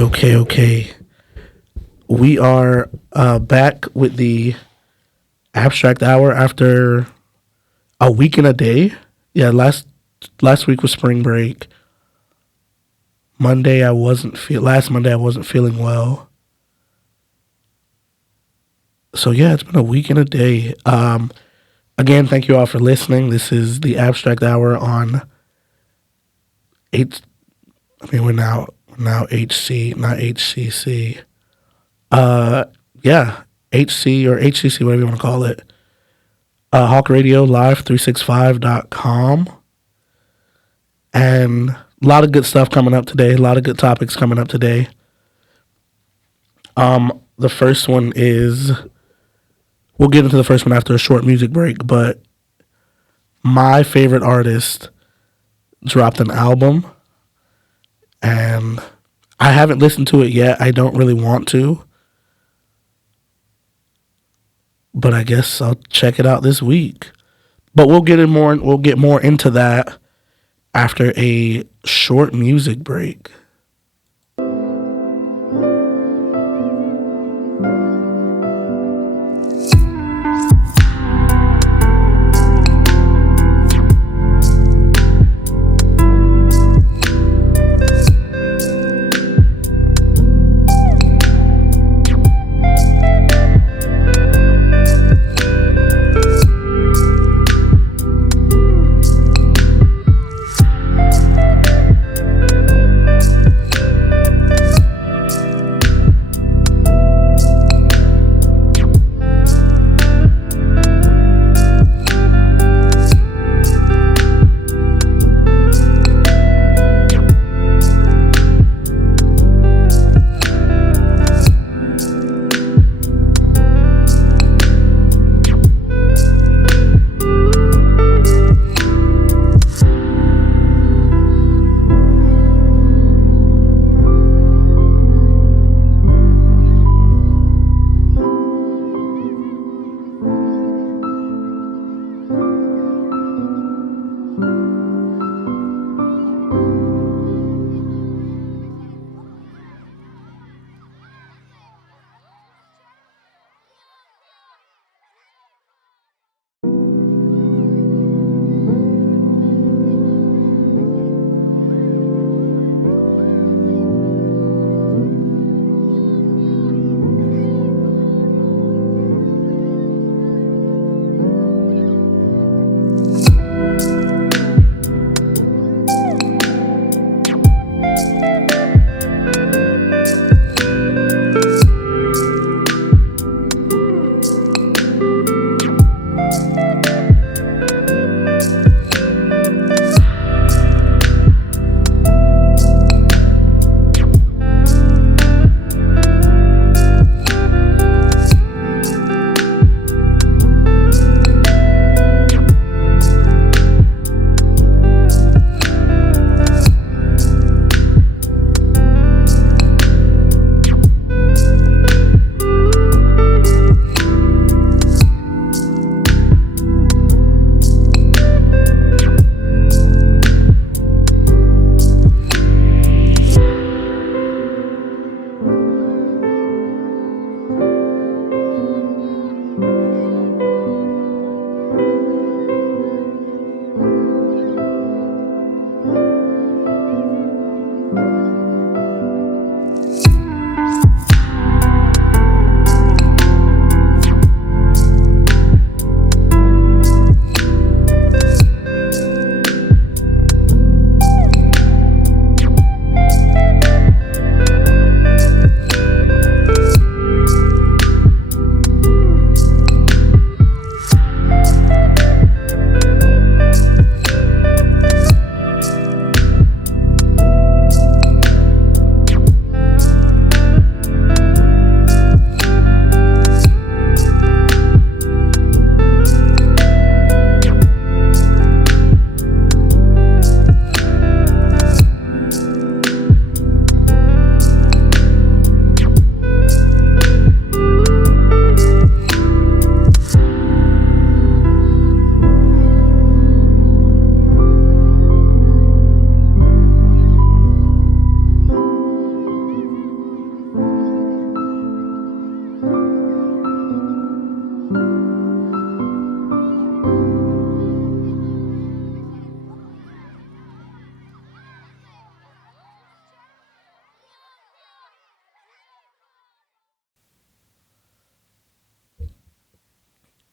Okay. We are back with the Abstract Hour after a week and a day. Yeah, last week was spring break. Last Monday I wasn't feeling well. So yeah, it's been a week and a day. Again, thank you all for listening. This is the Abstract Hour on we're now HC, not HCC. Yeah, HC or HCC, whatever you want to call it. Hawk Radio Live 365.com. And a lot of good stuff coming up today. A lot of good topics coming up today. The first one is, we'll get into the first one after a short music break, but my favorite artist dropped an album, and I haven't listened to it yet. I don't really want to, but I guess I'll check it out this week. But we'll get more into that after a short music break.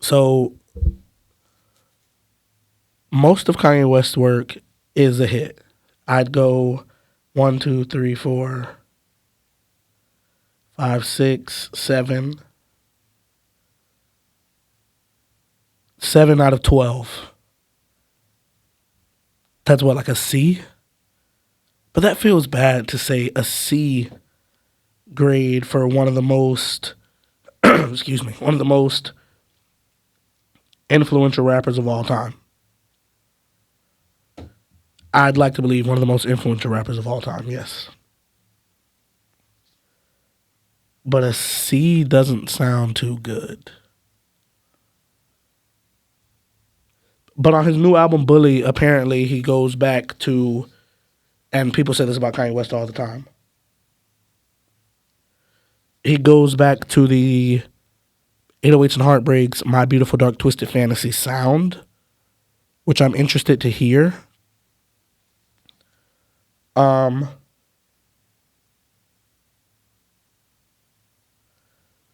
So most of Kanye West's work is a hit. I'd go 1, 2, 3, 4, 5, 6, 7, 7 out of 12. That's what, like a C? But that feels bad to say a C grade for one of the most, excuse me, one of the most influential rappers of all time. I'd like to believe one of the most influential rappers of all time, yes. But a C doesn't sound too good. But on his new album, Bully, apparently he goes back to, and people say this about Kanye West all the time, he goes back to the 808s and Heartbreaks, My Beautiful Dark Twisted Fantasy sound, which I'm interested to hear.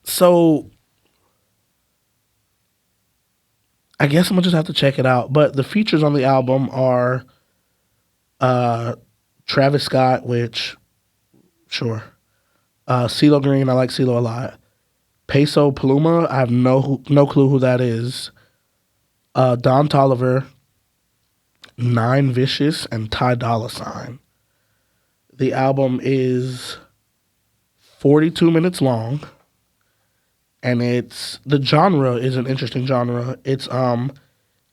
So I guess I'm gonna just have to check it out. But the features on the album are Travis Scott, which sure. CeeLo Green, I like CeeLo a lot. Peso Pluma, I have no clue who that is. Don Toliver, Nine Vicious, and Ty Dolla $ign. The album is 42 minutes long, and the genre is an interesting genre. It's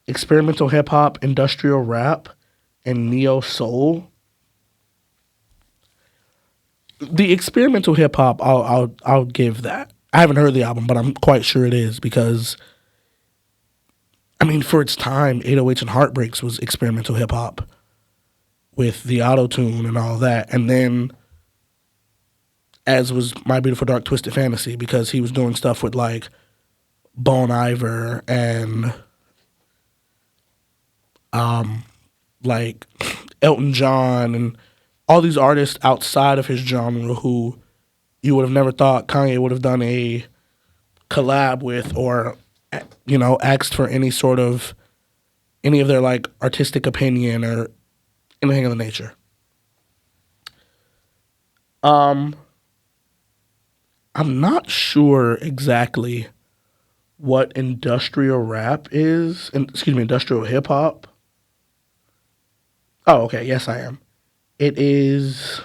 experimental hip hop, industrial rap, and neo soul. The experimental hip hop, I'll give that. I haven't heard the album, but I'm quite sure it is because, I mean, for its time, 808s and Heartbreaks was experimental hip hop with the auto tune and all that, and then as was My Beautiful Dark Twisted Fantasy because he was doing stuff with like Bon Iver and like Elton John and all these artists outside of his genre who you would have never thought Kanye would have done a collab with or, you know, asked for any of their like artistic opinion or anything of the nature. I'm not sure exactly what industrial rap is. Industrial hip hop. Oh, okay. Yes, I am. It is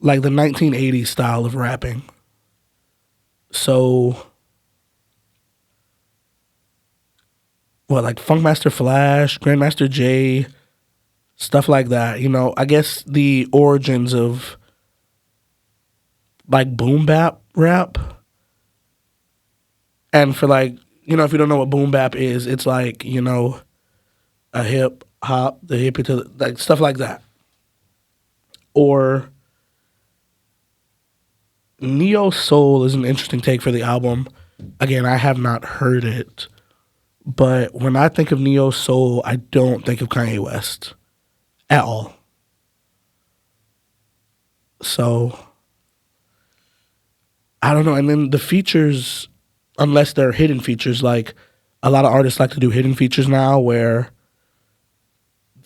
like the 1980s style of rapping. So, what, like Funkmaster Flash, Grandmaster Jay, stuff like that. You know, I guess the origins of like boom bap rap. And for like, you know, if you don't know what boom bap is, it's like, you know, a hip hop, the hippie to like stuff like that. Or neo soul is an interesting take for the album. Again, I have not heard it, but when I think of neo soul, I don't think of Kanye West at all. So I don't know. And then the features, unless they're hidden features, like a lot of artists like to do hidden features now where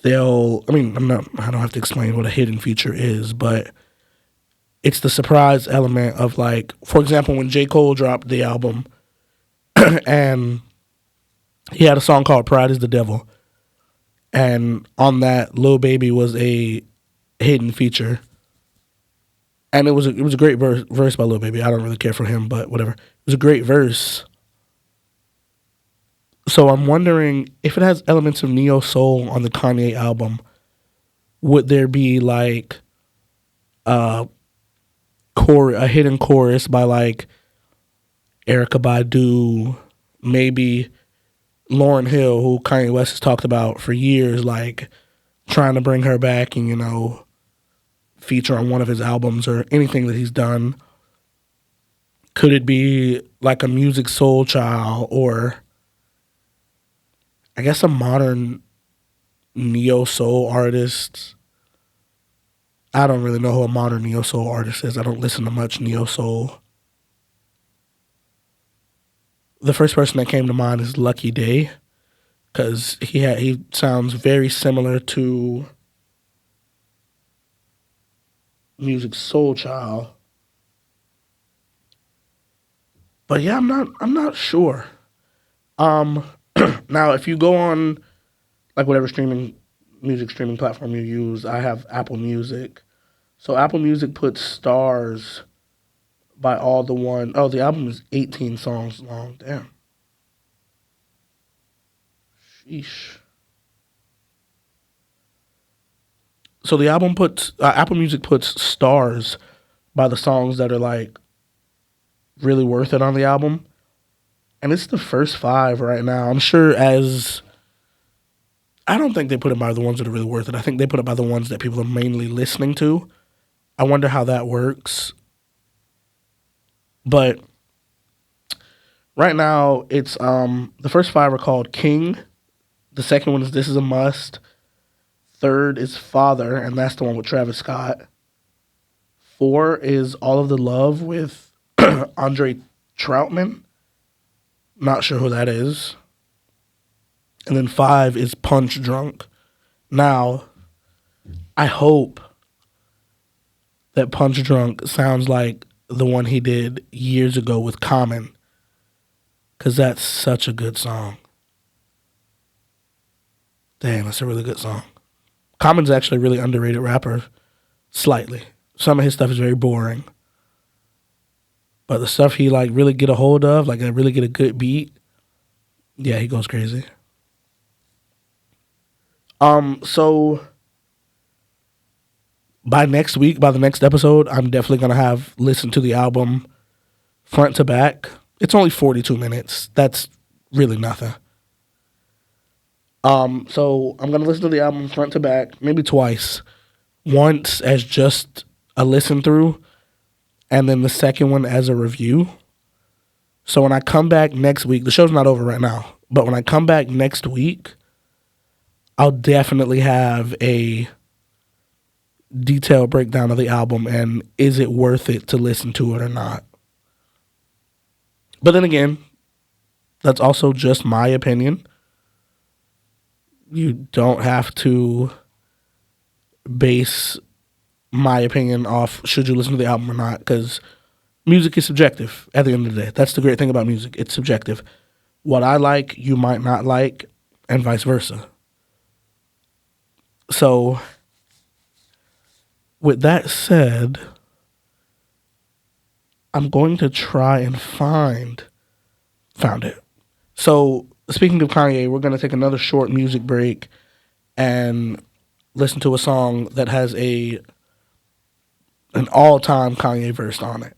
I don't have to explain what a hidden feature is, but it's the surprise element of like, for example, when J. Cole dropped the album and he had a song called Pride is the Devil. And on that, Lil Baby was a hidden feature. And it was a great verse by Lil Baby. I don't really care for him, but whatever. It was a great verse. So I'm wondering if it has elements of neo soul on the Kanye album, would there be like a hidden chorus by like Erykah Badu, maybe Lauryn Hill, who Kanye West has talked about for years, like trying to bring her back and, you know, feature on one of his albums or anything that he's done. Could it be like a Music Soul Child or I guess a modern neo soul artist? I don't really know who a modern neo soul artist is. I don't listen to much neo soul. The first person that came to mind is Lucky Day, because he sounds very similar to Music Soul Child. But yeah, I'm not sure. Um, Now if you go on like whatever music streaming platform you use, I have Apple Music. So Apple Music puts stars by all the one. Oh, the album is 18 songs long. Damn. Sheesh. So the album puts Apple Music puts stars by the songs that are like really worth it on the album, and it's the first five right now. I'm sure as I don't think they put it by the ones that are really worth it. I think they put it by the ones that people are mainly listening to. I wonder how that works. But right now, it's the first five are called King. The second one is This Is a Must. Third is Father, and that's the one with Travis Scott. Four is All of the Love with Andre Troutman. Not sure who that is. And then five is Punch Drunk. Now, I hope that Punch Drunk sounds like the one he did years ago with Common, because that's such a good song. Damn, that's a really good song. Common's actually a really underrated rapper, slightly. Some of his stuff is very boring, but the stuff he like really get a hold of, like really get a good beat, yeah, he goes crazy. So by next week, by the next episode, I'm definitely gonna have listened to the album front to back. It's only 42 minutes. That's really nothing. So I'm gonna listen to the album front to back, maybe twice. Once as just a listen through, and then the second one as a review. So when I come back next week, the show's not over right now, but when I come back next week, I'll definitely have a detailed breakdown of the album and is it worth it to listen to it or not. But then again, that's also just my opinion. You don't have to base my opinion off should you listen to the album or not, because music is subjective at the end of the day. That's the great thing about music. It's subjective. What I like, you might not like, and vice versa. So, with that said, I'm going to try and found it. So, speaking of Kanye, we're going to take another short music break and listen to a song that has an all-time Kanye verse on it.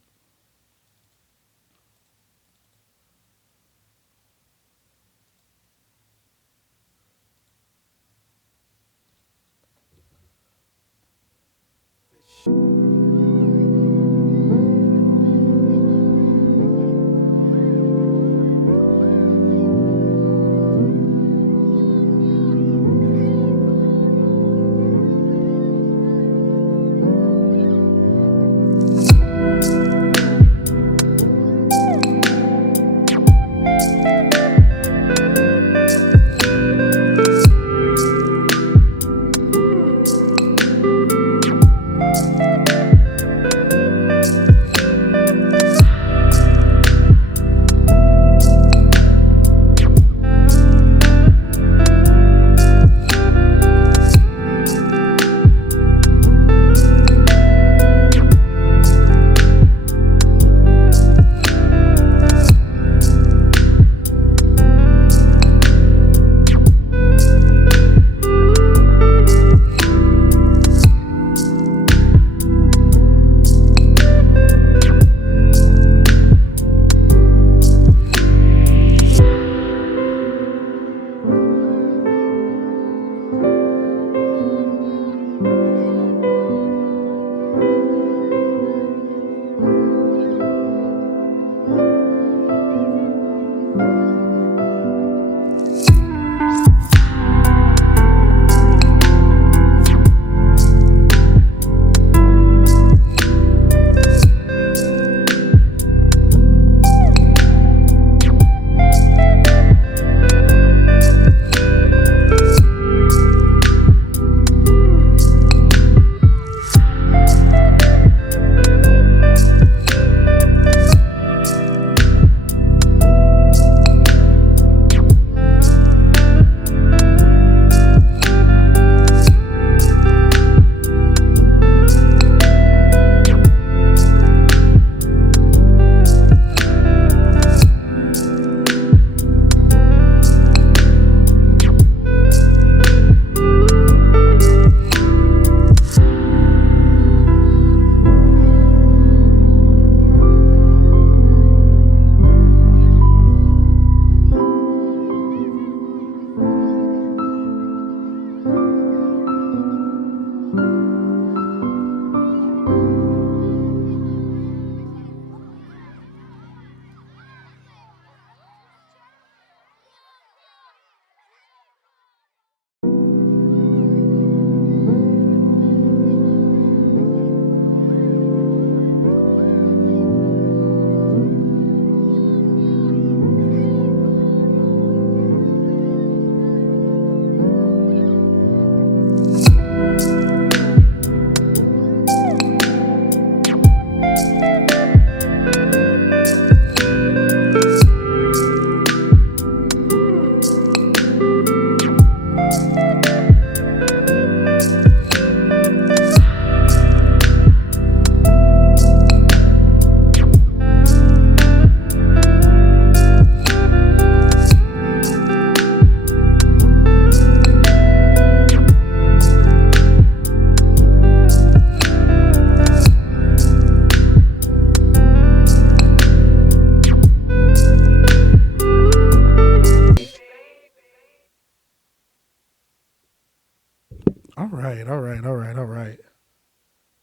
right, all right, all right, all right.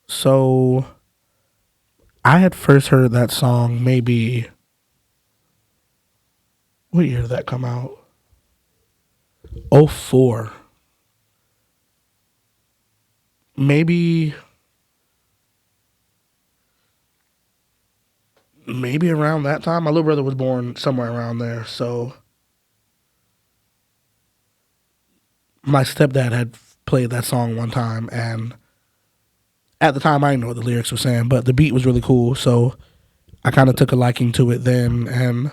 So I had first heard that song maybe, what year did that come out? Oh four. Maybe around that time. My little brother was born somewhere around there, so my stepdad had played that song one time, and at the time I didn't know what the lyrics were saying, but the beat was really cool, so I kind of took a liking to it then, and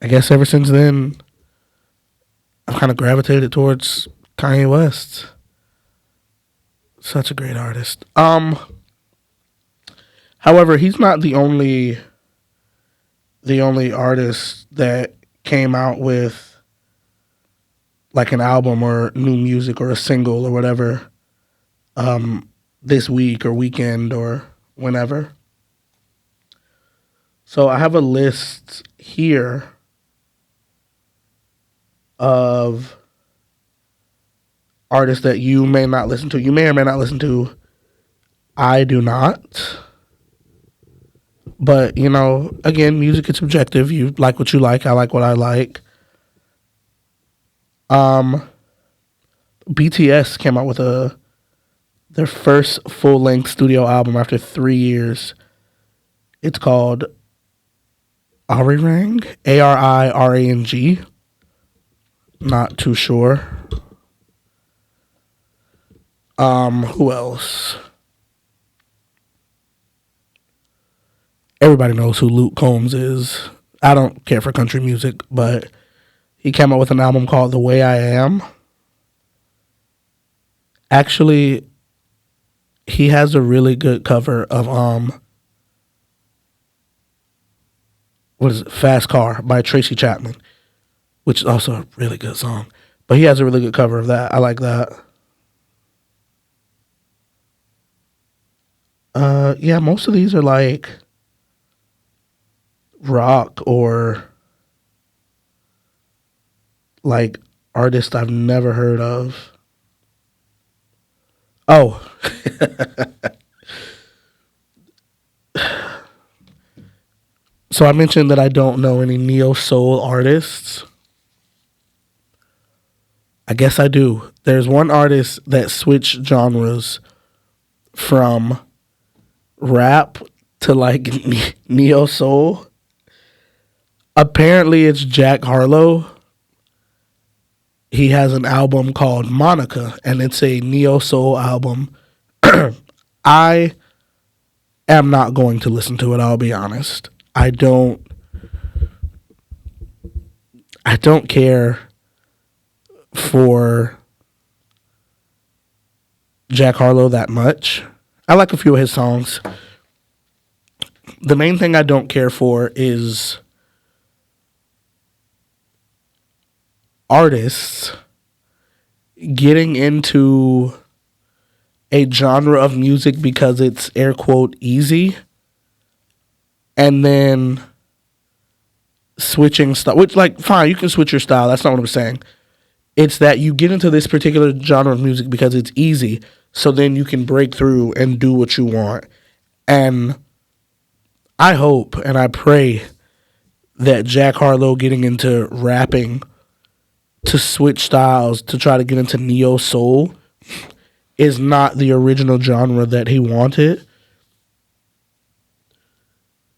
I guess ever since then I've kind of gravitated towards Kanye West. Such a great artist. However, he's not the only artist that came out with like an album or new music or a single or whatever this week or weekend or whenever. So I have a list here of artists that you may not listen to. You may or may not listen to. I do not. But, again, music is subjective. You like what you like. I like what I like. BTS came out with their first full-length studio album after 3 years. It's called Arirang, Arirang. Not too sure. Who else? Everybody knows who Luke Combs is. I don't care for country music, but he came out with an album called The Way I Am. Actually, he has a really good cover of what is it? Fast Car by Tracy Chapman, which is also a really good song. But he has a really good cover of that. I like that. Yeah, most of these are like rock or like artists I've never heard of. Oh. So I mentioned that I don't know any neo soul artists. I guess I do. There's one artist that switched genres from rap to like neo soul. Apparently it's Jack Harlow. He has an album called Monica, and it's a neo soul album. I am not going to listen to it, I'll be honest. I don't care for Jack Harlow that much. I like a few of his songs. The main thing I don't care for is artists getting into a genre of music because it's air quote easy and then switching style, which like fine, you can switch your style. That's not what I'm saying. It's that you get into this particular genre of music because it's easy, so then you can break through and do what you want. And I hope and I pray that Jack Harlow getting into rapping to switch styles to try to get into neo soul is not the original genre that he wanted,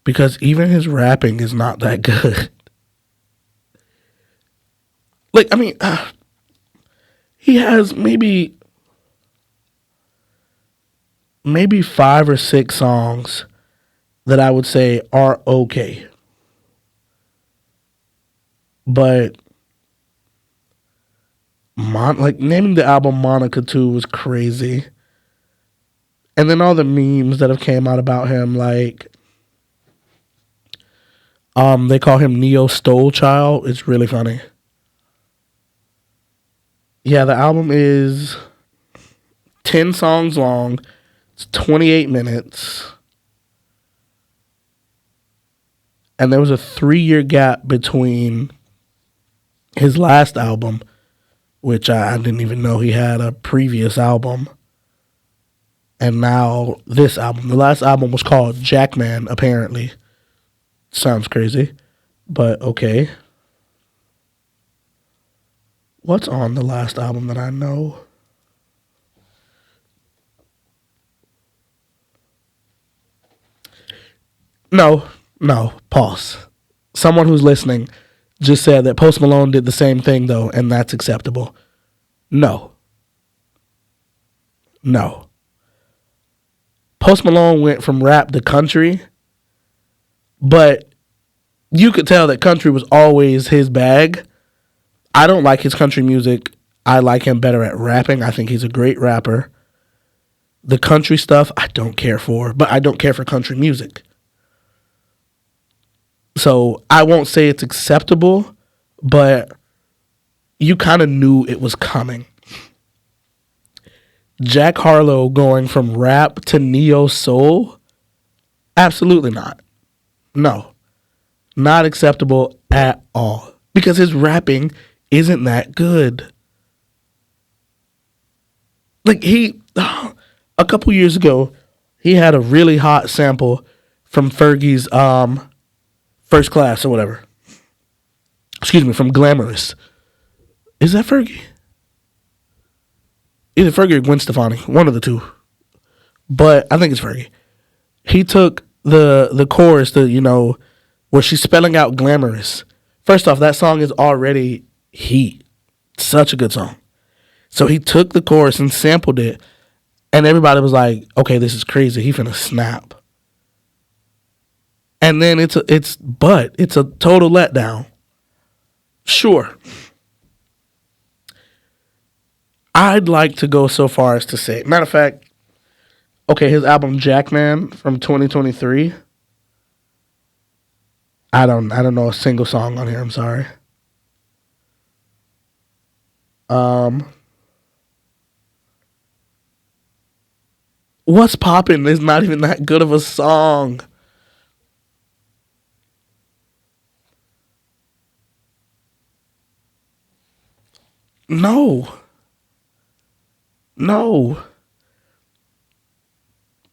because even his rapping is not that good. Like, I mean, he has maybe 5 or 6 songs that I would say are okay. But like naming the album Monica 2 was crazy. And then all the memes that have came out about him, like they call him Neo Stole Child. It's really funny. Yeah, the album is 10 songs long. It's 28 minutes. And there was a 3-year gap between his last album which I didn't even know he had a previous album. And now this album. The last album was called Jackman, apparently. Sounds crazy, but okay. What's on the last album that I know? No, pause. Someone who's listening just said that Post Malone did the same thing, though, and that's acceptable. No. Post Malone went from rap to country, but you could tell that country was always his bag. I don't like his country music. I like him better at rapping. I think he's a great rapper. The country stuff, I don't care for, but I don't care for country music. So I won't say it's acceptable, but you kind of knew it was coming. Jack Harlow going from rap to neo soul? Absolutely not. No. Not acceptable at all. Because his rapping isn't that good. Like a couple years ago, he had a really hot sample from Fergie's First Class or whatever. Excuse me, from Glamorous. Is that Fergie? Either Fergie or Gwen Stefani, one of the two. But I think it's Fergie. He took the chorus, where she's spelling out glamorous. First off, that song is already heat. Such a good song. So he took the chorus and sampled it, and everybody was like, okay, this is crazy. He finna snap. And then it's a total letdown. Sure. I'd like to go so far as to say, matter of fact, okay, his album Jackman from 2023. I don't know a single song on here. I'm sorry. What's Poppin' is not even that good of a song. No.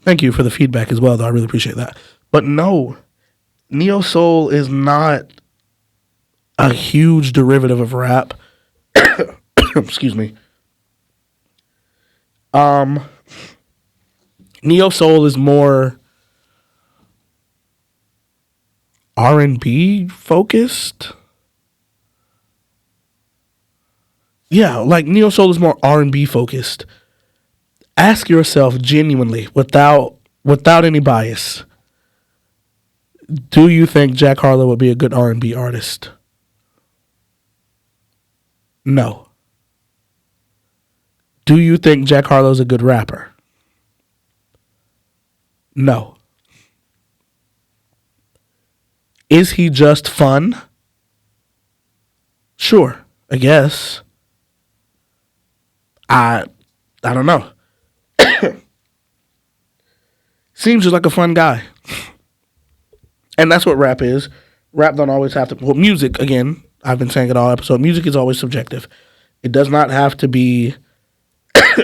Thank you for the feedback as well, though. I really appreciate that. But no, neo soul is not a huge derivative of rap. Excuse me. Neo soul is more R&B focused. Yeah, like neo soul is more R&B focused. Ask yourself genuinely, without any bias, do you think Jack Harlow would be a good R&B artist? No. Do you think Jack Harlow's a good rapper? No. Is he just fun? Sure, I guess. I don't know. Seems just like a fun guy. And that's what rap is. Rap don't always have to... Well, music, again, I've been saying it all episode. Music is always subjective. It does not have to be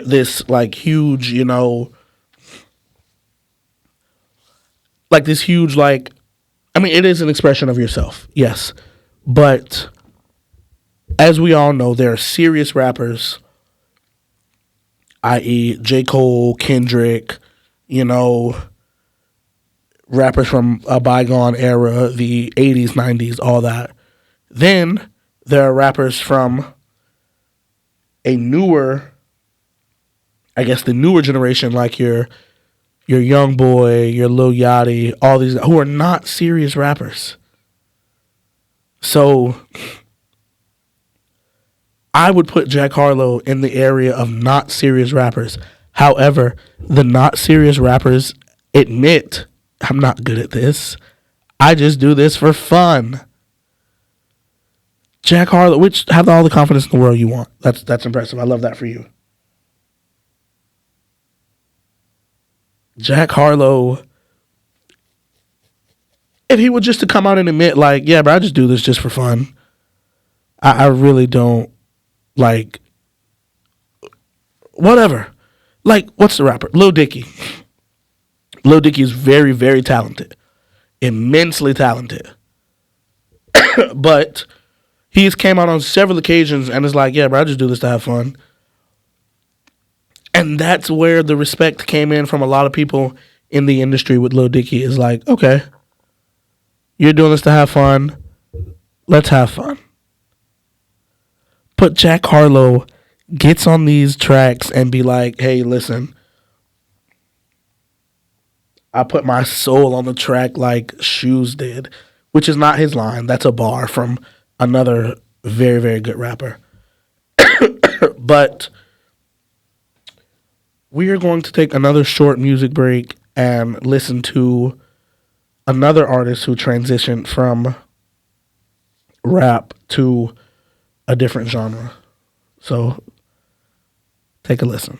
this, like, huge, like this huge, like... I mean, it is an expression of yourself, yes. But as we all know, there are serious rappers, i.e. J. Cole, Kendrick, rappers from a bygone era, the 80s, 90s, all that. Then there are rappers from a newer, I guess the newer generation, like your Young Boy, your Lil Yachty, all these who are not serious rappers. So I would put Jack Harlow in the area of not serious rappers. However, the not serious rappers admit, I'm not good at this. I just do this for fun. Jack Harlow, which have all the confidence in the world you want. That's impressive. I love that for you. Jack Harlow, if he were just to come out and admit, like, yeah, but I just do this just for fun. I really don't, like, whatever. Like, what's the rapper? Lil Dicky. Lil Dicky is very, very talented. Immensely talented. But he's came out on several occasions and is like, yeah, bro, I just do this to have fun. And that's where the respect came in from a lot of people in the industry with Lil Dicky. Is like, okay, you're doing this to have fun. Let's have fun. But Jack Harlow gets on these tracks and be like, hey, listen, I put my soul on the track like Shoes did, which is not his line. That's a bar from another very, very good rapper. But we are going to take another short music break and listen to another artist who transitioned from rap to a different genre. So take a listen.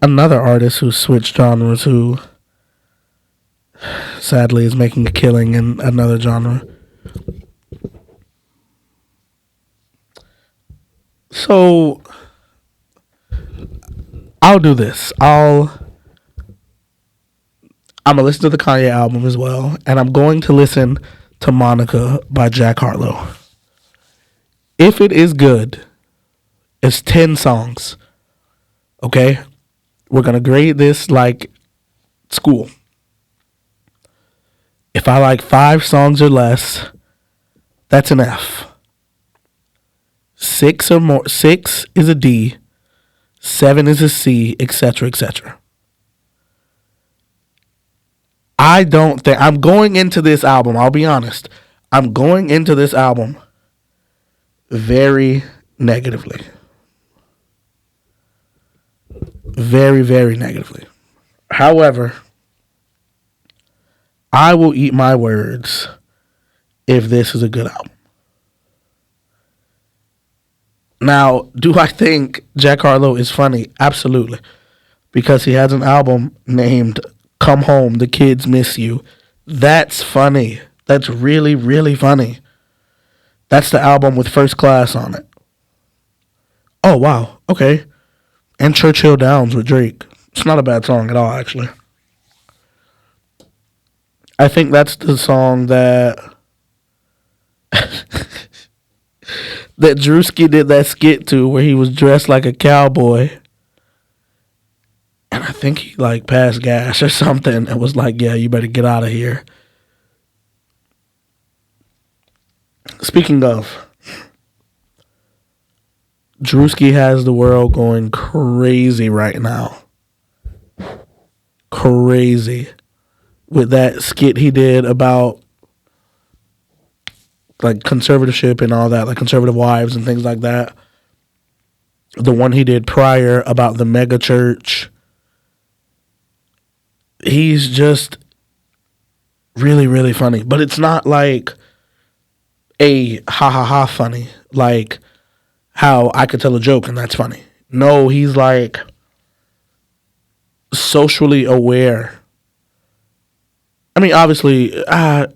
Another artist who switched genres, who sadly is making a killing in another genre. So I'll do this. I'm gonna listen to the Kanye album as well, and I'm going to listen to Monica by Jack Harlow. If it is good, it's 10 songs. Okay? We're gonna grade this like school. If I like 5 songs or less, that's an F. 6 or more, 6 is a D, 7 is a C, etc., etc. I don't think I'm going into this album, I'll be honest. I'm going into this album very negatively. Very, very negatively. However, I will eat my words if this is a good album. Now, do I think Jack Harlow is funny? Absolutely. Because he has an album named Come Home, The Kids Miss You. That's funny. That's really, really funny. That's the album with First Class on it. Oh, wow. Okay. And Churchill Downs with Drake. It's not a bad song at all, actually. I think that's the song that that Drewski did that skit to, where he was dressed like a cowboy. And I think he like passed gas or something and was like, yeah, you better get out of here. Speaking of, Drewski has the world going crazy right now. Crazy. With that skit he did about like conservatorship and all that, like conservative wives and things like that. The one he did prior about the mega church. He's just really, really funny. But it's not like a ha ha ha funny. Like how I could tell a joke and that's funny. No, he's like socially aware. I mean, obviously,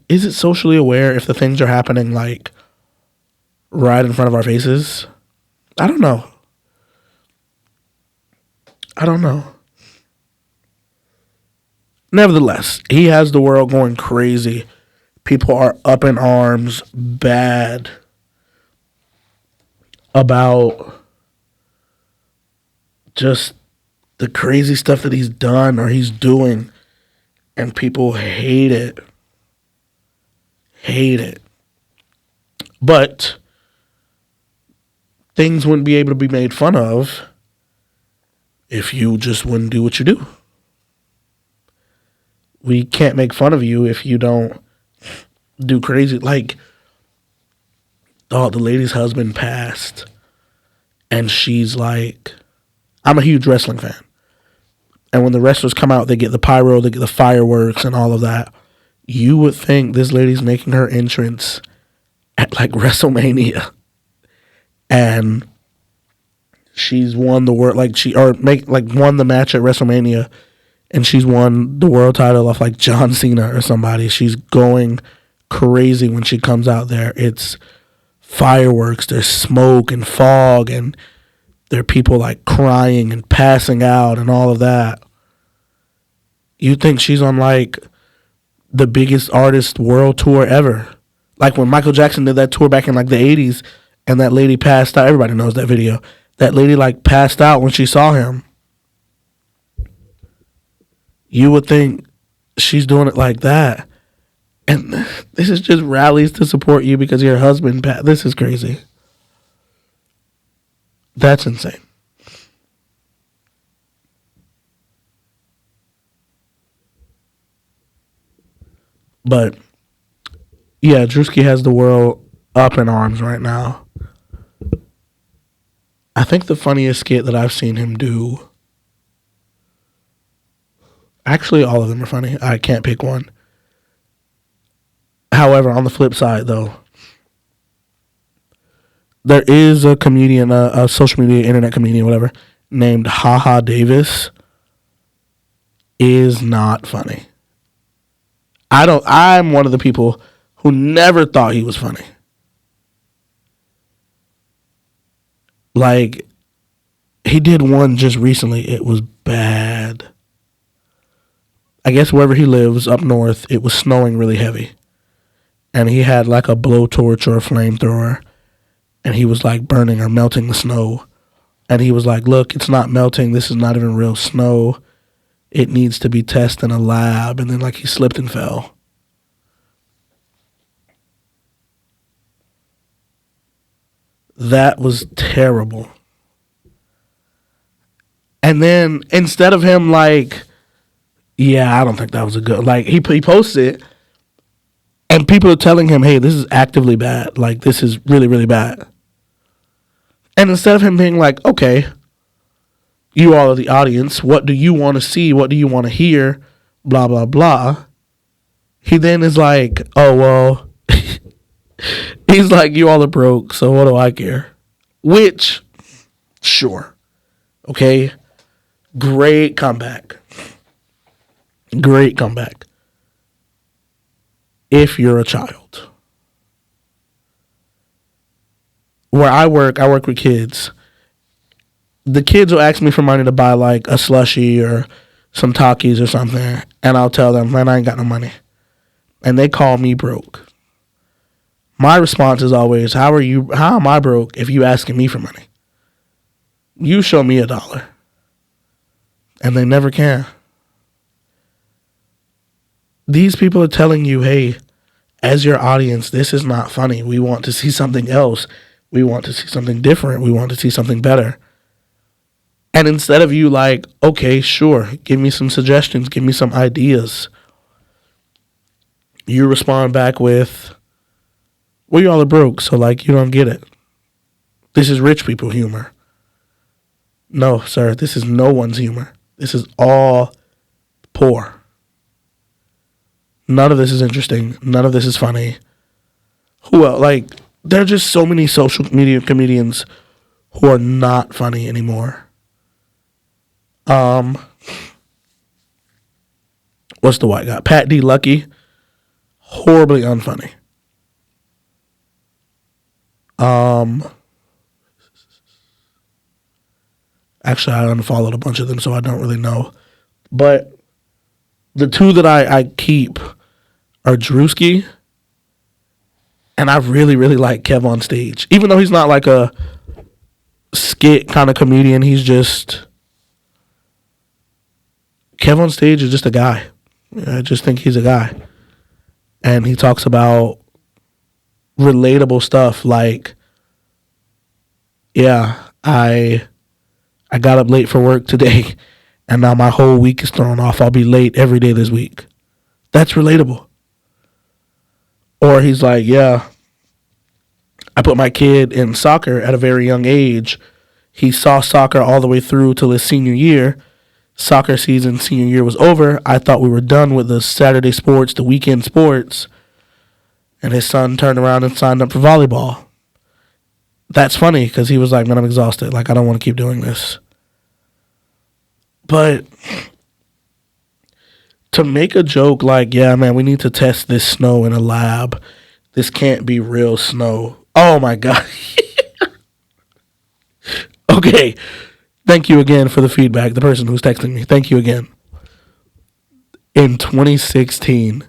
is it socially aware if the things are happening like right in front of our faces? I don't know. Nevertheless, he has the world going crazy. People are up in arms bad about just the crazy stuff that he's done or he's doing. And people hate it. Hate it. But things wouldn't be able to be made fun of if you just wouldn't do what you do. We can't make fun of you if you don't do crazy. Like, oh, the lady's husband passed. And she's like, I'm a huge wrestling fan. And when the wrestlers come out, they get the pyro, they get the fireworks and all of that. You would think this lady's making her entrance at like WrestleMania. And she's won the world, like won the match at WrestleMania. And she's won the world title off like John Cena or somebody. She's going crazy when she comes out there. It's fireworks, there's smoke and fog, and there are people like crying and passing out and all of that. You think she's on like the biggest artist world tour ever. Like when Michael Jackson did that tour back in like the 80s and that lady passed out. Everybody knows that video. That lady like passed out when she saw him. You would think she's doing it like that. And this is just rallies to support you because your husband passed. This is crazy. That's insane. But yeah, Drewski has the world up in arms right now. I think the funniest skit that I've seen him do, actually all of them are funny. I can't pick one. However, on the flip side though, there is a comedian, a social media, internet comedian, whatever, named Haha Davis, is not funny. I'm one of the people who never thought he was funny. Like, he did one just recently. It was bad. I guess wherever he lives up north, it was snowing really heavy. And he had like a blowtorch or a flamethrower. And he was like burning or melting the snow. And he was like, look, it's not melting. This is not even real snow. It needs to be tested in a lab. And then like he slipped and fell. That was terrible. And then instead of him like, yeah, I don't think that was a good, like he posted it and people are telling him, hey, this is actively bad. Like this is really, really bad. And instead of him being like, okay, you all are the audience. What do you want to see? What do you want to hear? Blah, blah, blah. He then is like, oh, well, he's like, you all are broke, so what do I care? Which, sure. Okay. Great comeback. Great comeback. If you're a child. Where I work with kids. The kids will ask me for money to buy like a slushie or some Takis or something. And I'll tell them, man, I ain't got no money. And they call me broke. My response is always, how am I broke if you asking me for money? You show me $1. And they never can. These people are telling you, hey, as your audience, this is not funny. We want to see something else. We want to see something different. We want to see something better. And instead of you like, okay, sure, give me some suggestions, give me some ideas, you respond back with, well, y'all are broke, so like you don't get it. This is rich people humor. No, sir, this is no one's humor. This is all poor. None of this is interesting. None of this is funny. Who else? Like, there are just so many social media comedians who are not funny anymore. What's the white guy? Pat D. Lucky. Horribly unfunny. Actually, I unfollowed a bunch of them, so I don't really know. But the two that I keep are Drewski, and I really, really like Kev on Stage. Even though he's not like a skit kind of comedian, he's just... Kev on Stage is just a guy. I just think he's a guy. And he talks about relatable stuff like, yeah, I got up late for work today and now my whole week is thrown off. I'll be late every day this week. That's relatable. Or he's like, yeah, I put my kid in soccer at a very young age. He saw soccer all the way through till his senior year. Soccer season, senior year was over. I thought we were done with the Saturday sports, the weekend sports. And his son turned around and signed up for volleyball. That's funny because he was like, man, I'm exhausted. Like, I don't want to keep doing this. But to make a joke like, yeah, man, we need to test this snow in a lab. This can't be real snow. Oh, my God. Okay. Thank you again for the feedback, the person who's texting me. Thank you again. In 2016,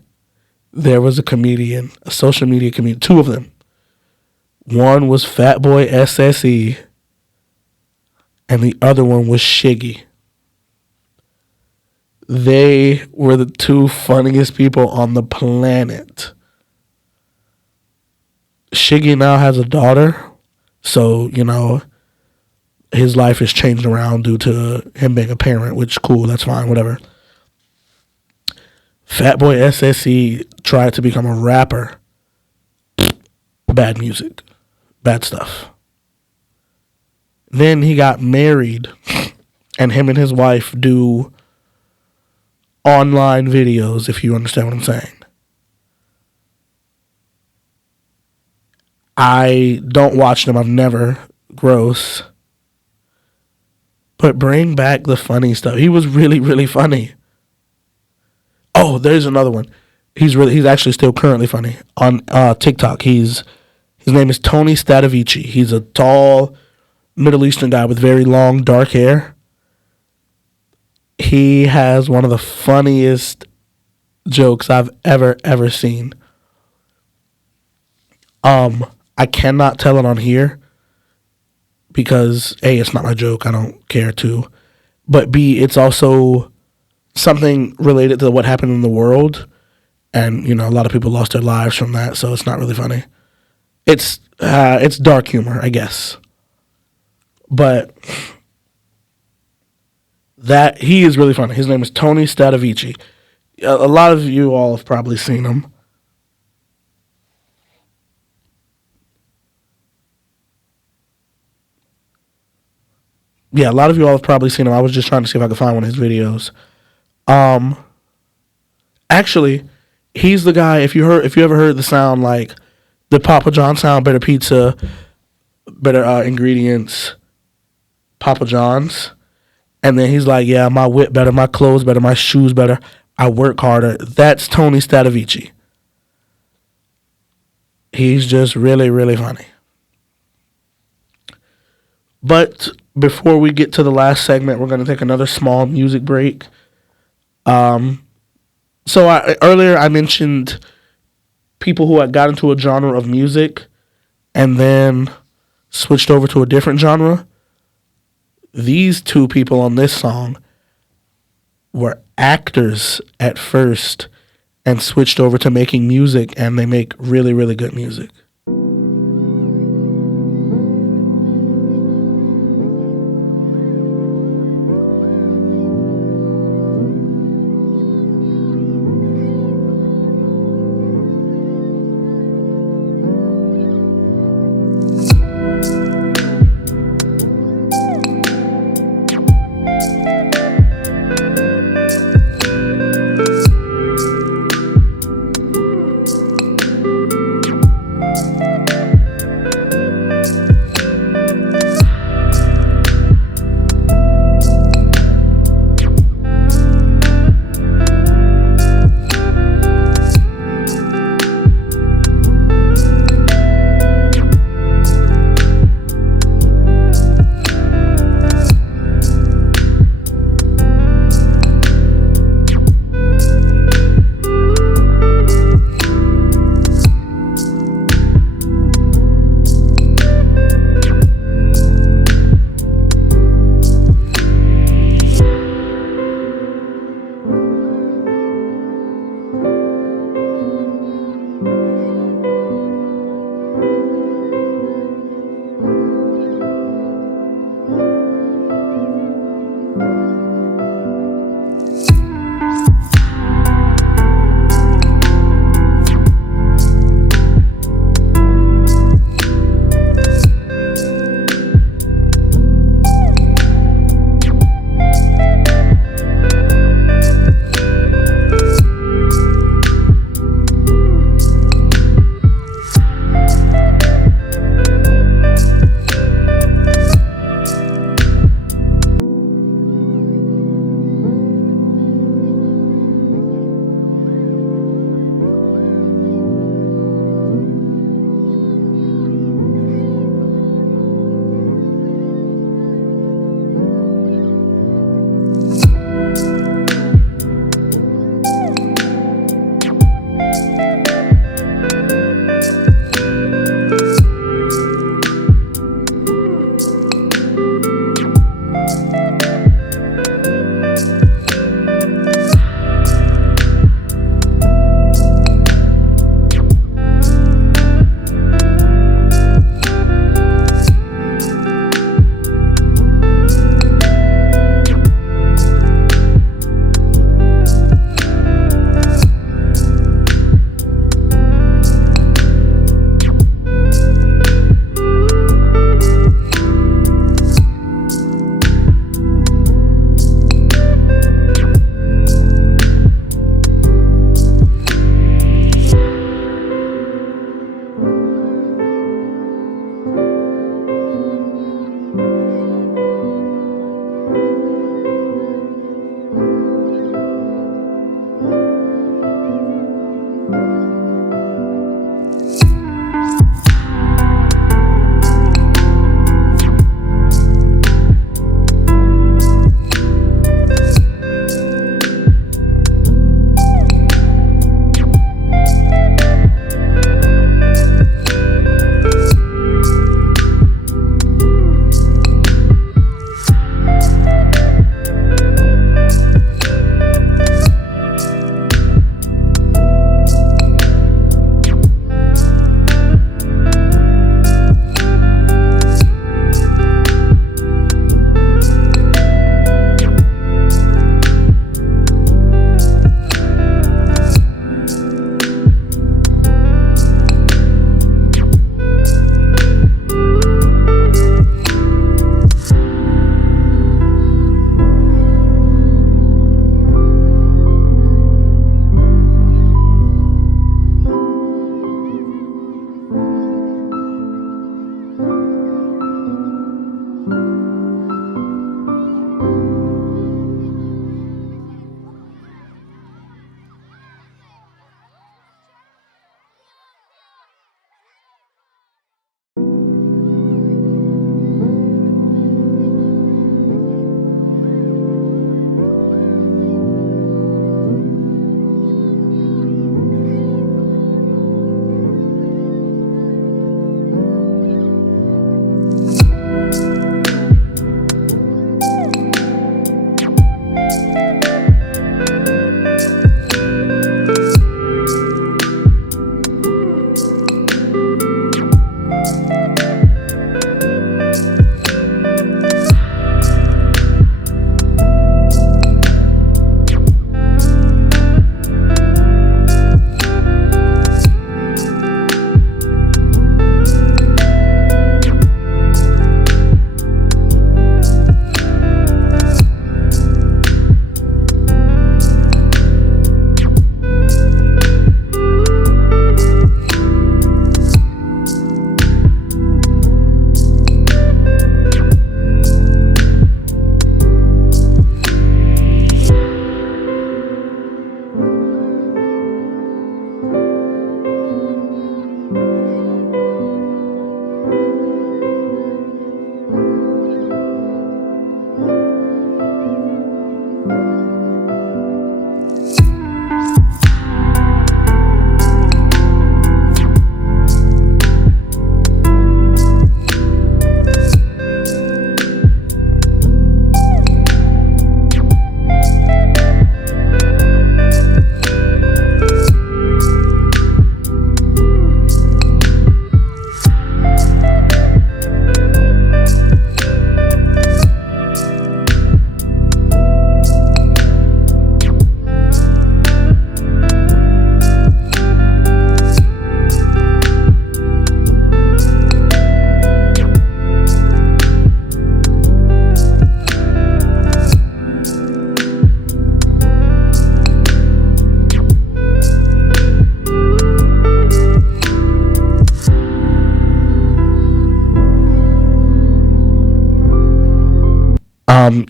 there was a comedian, a social media comedian, two of them. One was Fatboy SSE, and the other one was Shiggy. They were the two funniest people on the planet. Shiggy now has a daughter, so, you know, his life has changed around due to him being a parent, which cool, that's fine, whatever. Fatboy SSE tried to become a rapper. Bad music. Bad stuff. Then he got married, and him and his wife do online videos, if you understand what I'm saying. I don't watch them. I've never. Gross. But bring back the funny stuff. He was really, really funny. Oh, there's another one. He's actually still currently funny on TikTok. His name is Tony Stadavici. He's a tall Middle Eastern guy with very long dark hair. He has one of the funniest jokes I've ever seen. I cannot tell it on here because A, it's not my joke. I don't care to. But B, it's also something related to what happened in the world. And, a lot of people lost their lives from that, so it's not really funny. It's dark humor, I guess. But he is really funny. His name is Tony Stadavici. A lot of you all have probably seen him. Yeah, a lot of you all have probably seen him. I was just trying to see if I could find one of his videos. Actually, he's the guy. If you ever heard the sound like the Papa John sound, better pizza, better ingredients, Papa John's, and then he's like, yeah, my whip better, my clothes better, my shoes better, I work harder. That's Tony Stadavici. He's just really, really funny. But before we get to the last segment, we're going to take another small music break. So earlier I mentioned people who had got into a genre of music and then switched over to a different genre. These two people on this song were actors at first and switched over to making music, and they make really, really good music.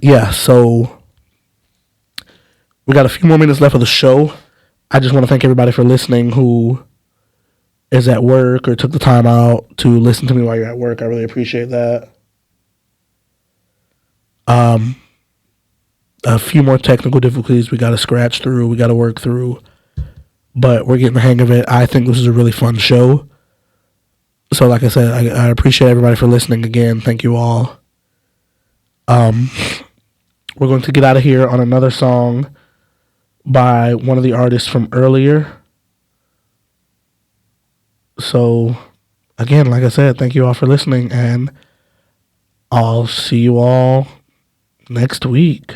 Yeah, so we got a few more minutes left of the show. I just want to thank everybody for listening who is at work or took the time out to listen to me while you're at work. I really appreciate that. A few more technical difficulties we got to scratch through, we got to work through, but we're getting the hang of it. I think this is a really fun show. So like I said, I appreciate everybody for listening again. Thank you all. We're going to get out of here on another song by one of the artists from earlier. So again, like I said, thank you all for listening, and I'll see you all next week.